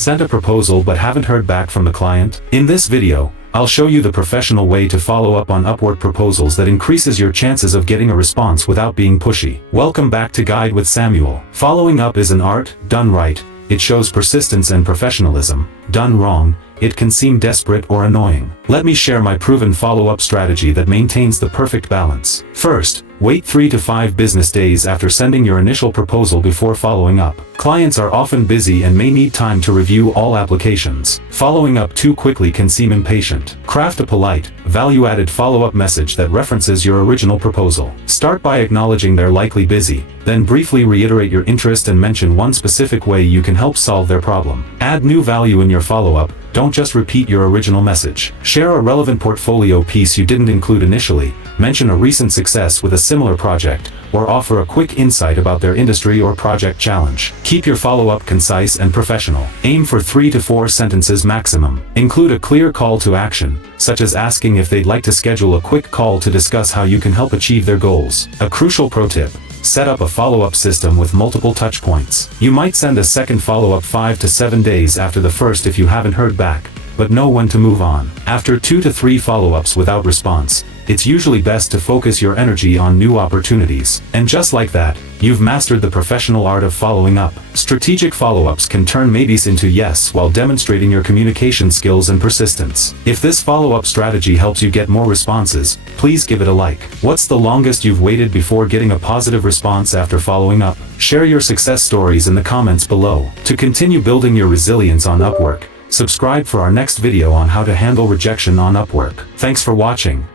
Sent a proposal but haven't heard back from the client? In this video, I'll show you the professional way to follow up on Upwork proposals that increases your chances of getting a response without being pushy. Welcome back to Guide with Samuel. Following up is an art. Done right, it shows persistence and professionalism. Done wrong, it can seem desperate or annoying. Let me share my proven follow-up strategy that maintains the perfect balance. First, wait 3 to 5 business days after sending your initial proposal before following up. Clients are often busy and may need time to review all applications. Following up too quickly can seem impatient. Craft a polite, value-added follow-up message that references your original proposal. Start by acknowledging they're likely busy, then briefly reiterate your interest and mention one specific way you can help solve their problem. Add new value in your follow-up. Don't just repeat your original message. Share a relevant portfolio piece you didn't include initially, mention a recent success with a similar project, or offer a quick insight about their industry or project challenge. Keep your follow-up concise and professional. Aim for 3 to 4 sentences maximum. Include a clear call to action, such as asking if they'd like to schedule a quick call to discuss how you can help achieve their goals. A crucial pro tip: set up a follow-up system with multiple touch points. You might send a second follow-up 5 to 7 days after the first if you haven't heard back, but know when to move on. After 2 to 3 follow-ups without response, it's usually best to focus your energy on new opportunities. And just like that, you've mastered the professional art of following up. Strategic follow-ups can turn maybes into yes while demonstrating your communication skills and persistence. If this follow-up strategy helps you get more responses, please give it a like. What's the longest you've waited before getting a positive response after following up? Share your success stories in the comments below. To continue building your resilience on Upwork, subscribe for our next video on how to handle rejection on Upwork. Thanks for watching.